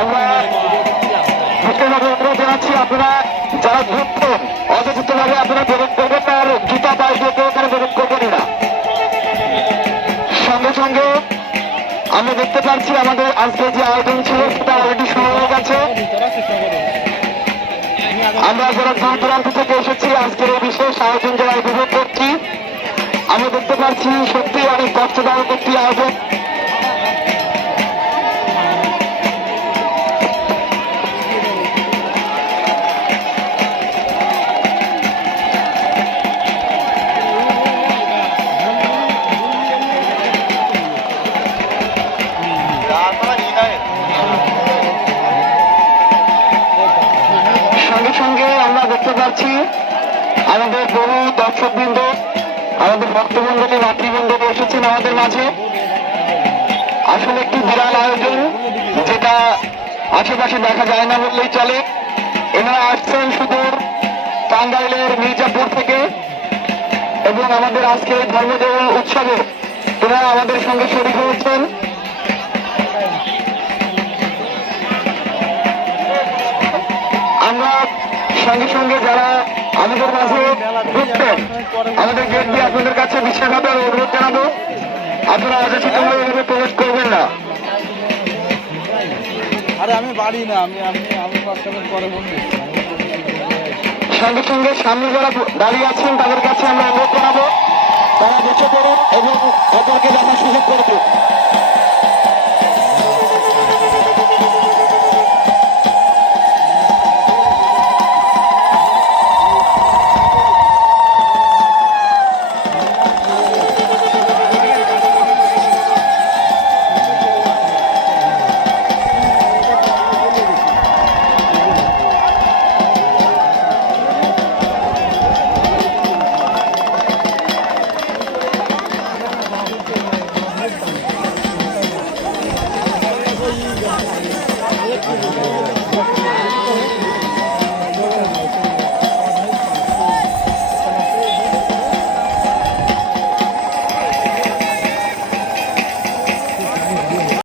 আমরা অনুরোধ জানাচ্ছি আপনারা যারা ঘুরছেন অযথিত ভাবে আপনারা প্রবেশ করবেন না, আর জুতা পায়ে দিয়ে ওখানে প্রবেশ করবেন না। সঙ্গে সঙ্গে আমরা দেখতে পাচ্ছি আমাদের আজকে যে আয়োজন ছিল সেটা অলরেডি শুরু হয়ে গেছে। আমরা যারা দূর দূরান্ত থেকে এসেছি আজকের এই বিশেষ আয়োজন যারা উপভোগ করছি, আমরা দেখতে পাচ্ছি সত্যি অনেক কষ্টদায়ক একটি আয়োজন। সঙ্গে সঙ্গে আমরা দেখতে পাচ্ছি আমাদের বহু দর্শকবৃন্দ, আমাদের ভক্তমন্ডলী, মাতৃমন্ডলী এসেছেন আমাদের মাঝে। আসলে একটি বিরাট আয়োজন, যেটা আশেপাশে দেখা যায় না বললেই চলে। এনারা আসছেন সুদূর টাঙ্গাইলের মির্জাপুর থেকে, এবং আমাদের আজকে ধর্মদেব উৎসবে এনারা আমাদের সঙ্গে শরীক হয়েছেন। আমরা সঙ্গে সঙ্গে যারা আমাদের মাঝে ঢুকতেন আমাদের গেট দিয়ে আপনাদের কাছে বিশেষভাবে অনুরোধ জানাবো, আপনারা অযাচিতভাবে এভাবে প্রবেশ করবেন না। আমি বাড়ি না, আমি পরে বলবো। সঙ্গে সঙ্গে সামনে যারা দাঁড়িয়ে আছেন তাদের কাছে আমরা অনুরোধ জানাবো তারা বসে পড়ুন এবং অপরকে দেখার সুযোগ করে দিন।